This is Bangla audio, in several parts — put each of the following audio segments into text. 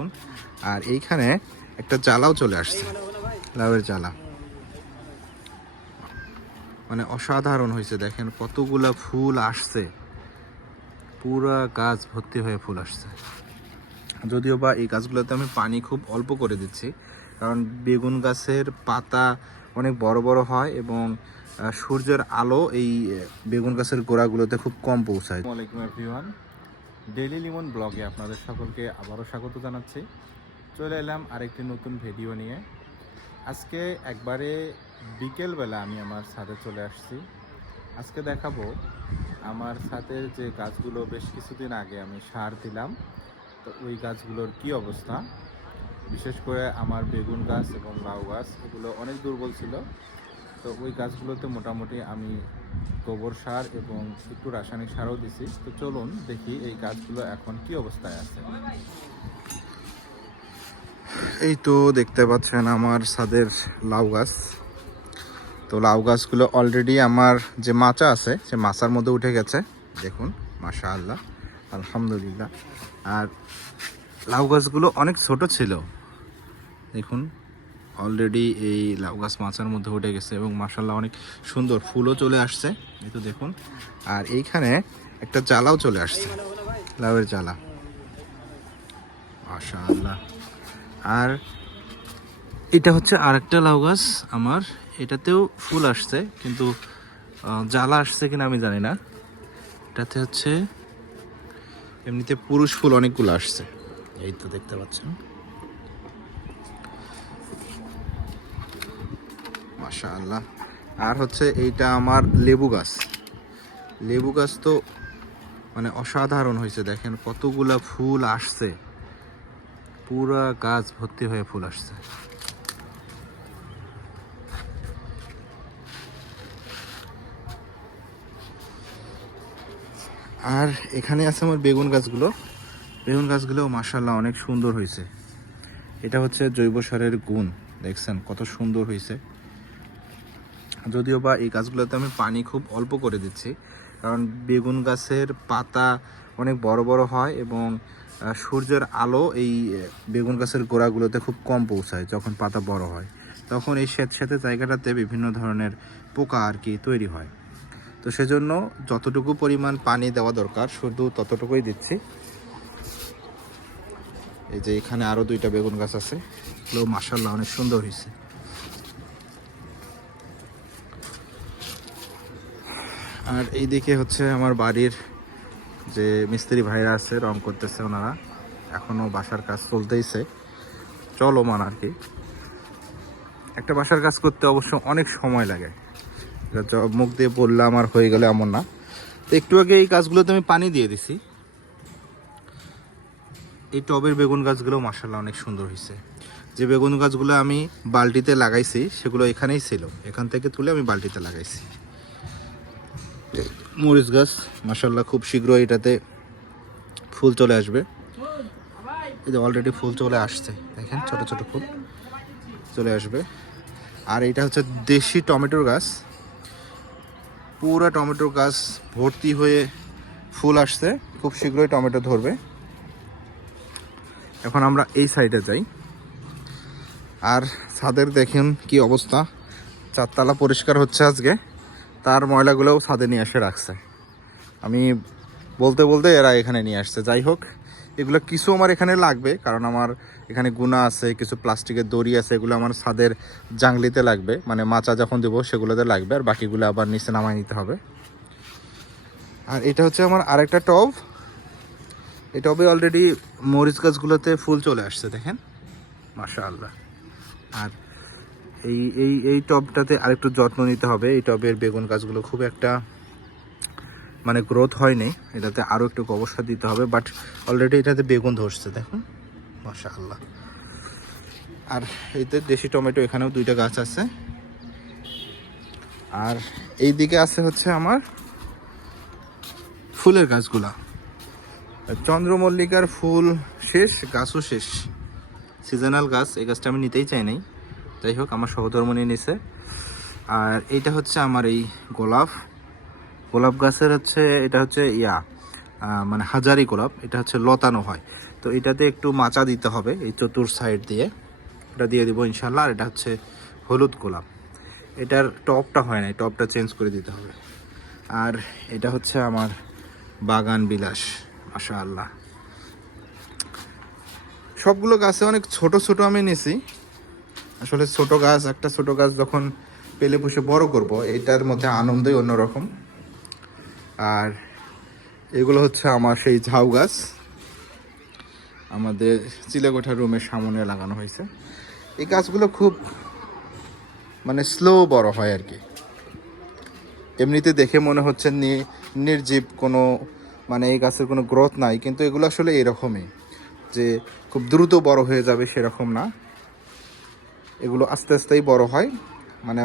দেখুন। আর এইখানে একটা জ্বালাও চলে আসছে, লাউয়ের জ্বালা, মানে অসাধারণ হয়েছে। দেখেন কতগুলা ফুল আসছে, পুরা গাছ ভর্তি হয়ে ফুল আসছে। যদিও বা এই গাছগুলোতে আমি পানি খুব অল্প করে দিচ্ছি, কারণ বেগুন গাছের পাতা অনেক বড় বড় হয় এবং সূর্যের আলো এই বেগুন গাছের গোড়াগুলোতে খুব কম পৌঁছায়। আসসালামু আলাইকুম এভরিওয়ান, ডেইলি লিমন ব্লগে আপনাদের সকলকে আবারও স্বাগত জানাচ্ছি। চলে এলাম আরেকটি নতুন ভিডিও নিয়ে। আজকে একবারে বিকেলবেলা আমি আমার ছাদে চলে আসছি। আজকে দেখাবো আমার ছাদের যে গাছগুলো বেশ কিছুদিন আগে আমি সার দিলাম, তো ওই গাছগুলোর কি অবস্থা। বিশেষ করে আমার বেগুন গাছ এবং লাউ গাছ এগুলো অনেক দুর্বল ছিল, তো ওই গাছগুলোতে মোটামুটি আমি গোবর সার এবং একটু রাসায়নিক সারও দিছি। তো চলুন দেখি এই গাছগুলো এখন কি অবস্থায় আছে। এই তো দেখতে পাচ্ছেন আমার ছাদের লাউ গাছ। তো লাউ গাছগুলো অলরেডি আমার যে মাচা আছে সে মাচার মধ্যে উঠে গেছে, দেখুন, মাশাআল্লাহ, আলহামদুলিল্লাহ। আর লাউ গাছগুলো অনেক ছোট ছিল, দেখুন অলরেডি এই লাউ গাছ মাচার মধ্যে উঠে গেছে এবং মাশাআল্লাহ অনেক সুন্দর ফুলও চলে আসছে, এই তো দেখুন। আর এইখানে একটা জ্বালাও চলে আসছে, লাউয়ের জ্বালা, মাশাআল্লাহ। আর এটা হচ্ছে আরেকটা লাউ গাছ আমার, এটাতেও ফুল আসছে, কিন্তু জ্বালা আসছে কিনা আমি জানি না। এটাতে হচ্ছে এমনিতে পুরুষ ফুল অনেকগুলো আসছে, এই তো দেখতে পাচ্ছেন, মাশাআল্লাহ। আর হচ্ছে এইটা আমার লেবু গাছ। লেবু গাছ তো মানে অসাধারণ হয়েছে, দেখেন কতগুলা ফুল আসছে, পুরা গাছ ভর্তি হয়ে ফুল আসছে। আর এখানে আছে আমার বেগুন গাছগুলো। বেগুন গাছগুলো মাশাআল্লাহ অনেক সুন্দর হয়েছে। এটা হচ্ছে জৈব সারের গুণ, দেখছেন কত সুন্দর হয়েছে। যদিও বা এই গাছগুলোতে আমি পানি খুব অল্প করে দিচ্ছি, কারণ বেগুন গাছের পাতা অনেক বড় বড় হয় এবং সূর্যের আলো এই বেগুন গাছের গোড়াগুলোতে খুব কম পৌঁছায়। যখন পাতা বড় হয় তখন এই স্যাঁতস্যাঁতে জায়গাটাতে বিভিন্ন ধরনের পোকা আর কি তৈরি হয়। তো সেজন্য যতটুকু পরিমাণ পানি দেওয়া দরকার শুধু ততটুকুই দিচ্ছি। এই যে এখানে আরও দুইটা বেগুন গাছ আছে, এগুলো মাশাআল্লাহ অনেক সুন্দর হয়েছে। আর এই দিকে হচ্ছে আমার বাড়ির যে মিস্ত্রি ভাইরা আছে, রং করতেছে ওনারা, এখনও বাসার কাজ চলতেইছে, চলমান আর কি। একটা বাসার কাজ করতে অবশ্য অনেক সময় লাগে, মুখ দিয়ে বললাম আর হয়ে গেলে এমন না। তো একটু আগে এই গাছগুলোতে আমি পানি দিয়ে দিছি। এই টবের বেগুন গাছগুলো মাশাআল্লাহ অনেক সুন্দর হয়েছে। যে বেগুন গাছগুলো আমি বালতিতে লাগাইছি সেগুলো এখানেই ছিল, এখান থেকে তুলে আমি বালতিতে লাগাইছি। মরিচ গাছ মাশাআল্লাহ খুব শীঘ্রই এটাতে ফুল চলে আসবে। এই যে অলরেডি ফুল চলে আসছে, দেখেন ছোট ছোট ফুল চলে আসবে। আর এটা হচ্ছে দেশি টমেটোর গাছ, পুরো টমেটোর গাছ ভর্তি হয়ে ফুল আসছে, খুব শীঘ্রই টমেটো ধরবে। এখন আমরা এই সাইডে যাই। আর ছাদের দেখেন কি অবস্থা, চারতলা পরিষ্কার হচ্ছে আজকে, তার ময়লাগুলোও ছাদে নিয়ে এসে রাখছে। আমি বলতে বলতে এরা এখানে নিয়ে আসছে। যাই হোক, এগুলো কিছু আমার এখানে লাগবে, কারণ আমার এখানে গুনা আছে, কিছু প্লাস্টিকের দড়ি আছে, এগুলো আমার ছাদের জাংলিতে লাগবে, মানে মাচা যখন দেবো সেগুলোতে লাগবে, আর বাকিগুলো আবার নিচে নামাই নিতে হবে। আর এটা হচ্ছে আমার আরেকটা টব। এই টবে অলরেডি মরিচ গাছগুলোতে ফুল চলে আসছে, দেখেন মাশাআল্লাহ। আর এই এই এই টবটাতে আরেকটু যত্ন নিতে হবে। এই টবের বেগুন গাছগুলো খুব একটা মানে গ্রোথ হয়নি, এটাতে আরও একটু গোবর সার দিতে হবে, বাট অলরেডি এটাতে বেগুন ধরছে, দেখুন মাশাআল্লাহ। আর এইতে দেশি টমেটো এখানেও দুইটা গাছ আছে। আর এই দিকে আছে হচ্ছে আমার ফুলের গাছগুলা। চন্দ্রমল্লিকার ফুল শেষ, গাছও শেষ, সিজনাল গাছ। এই গাছটা আমি নিতেই চাই নাই, যাই হোক আমার সহধর্মণী নিছে। আর এইটা হচ্ছে আমার এই গোলাপ গাছের হচ্ছে, এটা হচ্ছে মানে হাজারি গোলাপ, এটা হচ্ছে লতানো হয়। তো এটাতে একটু মাচা দিতে হবে এই চতুর সাইড দিয়ে, এটা দিয়ে দিব ইনশাল্লাহ। আর এটা হচ্ছে হলুদ গোলাপ, এটার টপটা হয় না, টপটা চেঞ্জ করে দিতে হবে। আর এটা হচ্ছে আমার বাগান বিলাস, মাশাআল্লাহ। সবগুলো গাছে অনেক ছোট ছোট আমি নিছি। আসলে ছোট গাছ, একটা ছোট গাছ যখন পেলে পুষে বড় করব, এটার মধ্যে আনন্দই অন্যরকম। আর এগুলো হচ্ছে আমার সেই ঝাউ গাছ, আমাদের চিলেকোঠার রুমের সামনে লাগানো হয়েছে। এই গাছগুলো খুব মানে স্লো বড় হয় আর কি। এমনিতে দেখে মনে হচ্ছে নির্জীব, কোনো মানে এই গাছের কোনো গ্রোথ নাই, কিন্তু এগুলো আসলে এরকমই যে খুব দ্রুত বড় হয়ে যাবে সেরকম না, এগুলো আস্তে আস্তেই বড় হয়, মানে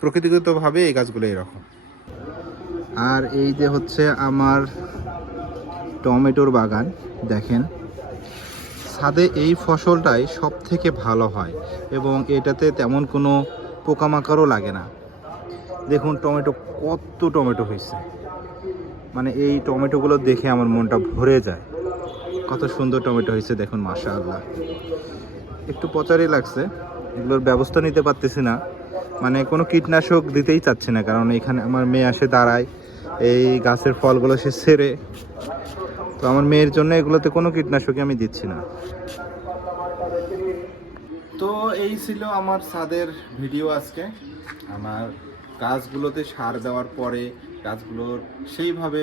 প্রকৃতিগতভাবে এই গাছগুলো এরকম। আর এই যে হচ্ছে আমার টমেটোর বাগান, দেখেন ছাদে এই ফসলটাই সব থেকে ভালো হয় এবং এটাতে তেমন কোনো পোকামাকড়ও লাগে না। দেখুন টমেটো, কত টমেটো হয়েছে, মানে এই টমেটোগুলো দেখে আমার মনটা ভরে যায়। কত সুন্দর টমেটো হয়েছে দেখুন, মাশাআল্লাহ। একটু পচারই লাগছে, এগুলোর ব্যবস্থা নিতে পারতেছি না, মানে কোনো কীটনাশক দিতেই চাচ্ছি না, কারণ এখানে আমার মেয়ে আসে দাঁড়ায়, এই গাছের ফলগুলো সে ছেড়ে, তো আমার মেয়ের জন্য এগুলোতে কোনো কীটনাশকই আমি দিচ্ছি না। তো এই ছিল আমার ছাদের ভিডিও আজকে। আমার গাছগুলোতে সার দেওয়ার পরে গাছগুলোর সেইভাবে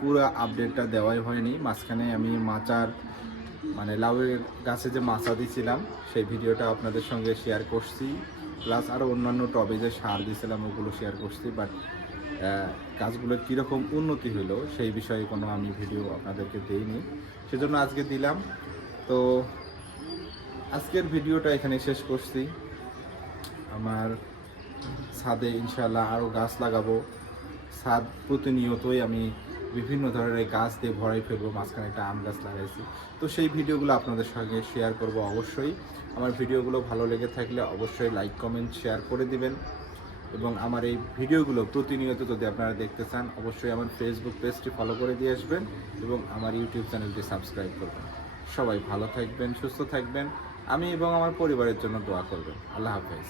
পুরো আপডেটটা দেওয়াই হয়নি। মাঝখানে আমি মাচার মানে লাউয়ের গাছে যে মাচা দিয়েছিলাম সেই ভিডিওটা আপনাদের সঙ্গে শেয়ার করছি, প্লাস আরও অন্যান্য টবে যে সার দিয়েছিলাম ওগুলো শেয়ার করছি। বাট গাছগুলোর কীরকম উন্নতি হলো সেই বিষয়ে কোনো আমি ভিডিও আপনাদেরকে দিইনি, সেজন্য আজকে দিলাম। তো আজকের ভিডিওটা এখানে শেষ করছি। আমার ছাদে ইনশাআল্লাহ আরও গাছ লাগাবো। ছাদ প্রতিনিয়তই আমি বিভিন্ন ধরনের গাছ দিয়ে ভরাই ফেলবো। মাঝখানে একটা আম গাছ লাগাইছি, তো সেই ভিডিওগুলো আপনাদের সঙ্গে শেয়ার করব অবশ্যই। আমার ভিডিওগুলো ভালো লেগে থাকলে অবশ্যই লাইক কমেন্ট শেয়ার করে দিবেন, এবং আমার এই ভিডিওগুলো প্রতিনিয়ত যদি আপনারা দেখতে চান অবশ্যই আমার ফেসবুক পেজটি ফলো করে দিয়ে আসবেন এবং আমার ইউটিউব চ্যানেলটি সাবস্ক্রাইব করবেন। সবাই ভালো থাকবেন, সুস্থ থাকবেন, আমি এবং আমার পরিবারের জন্য দোয়া করবেন। আল্লাহ হাফেজ।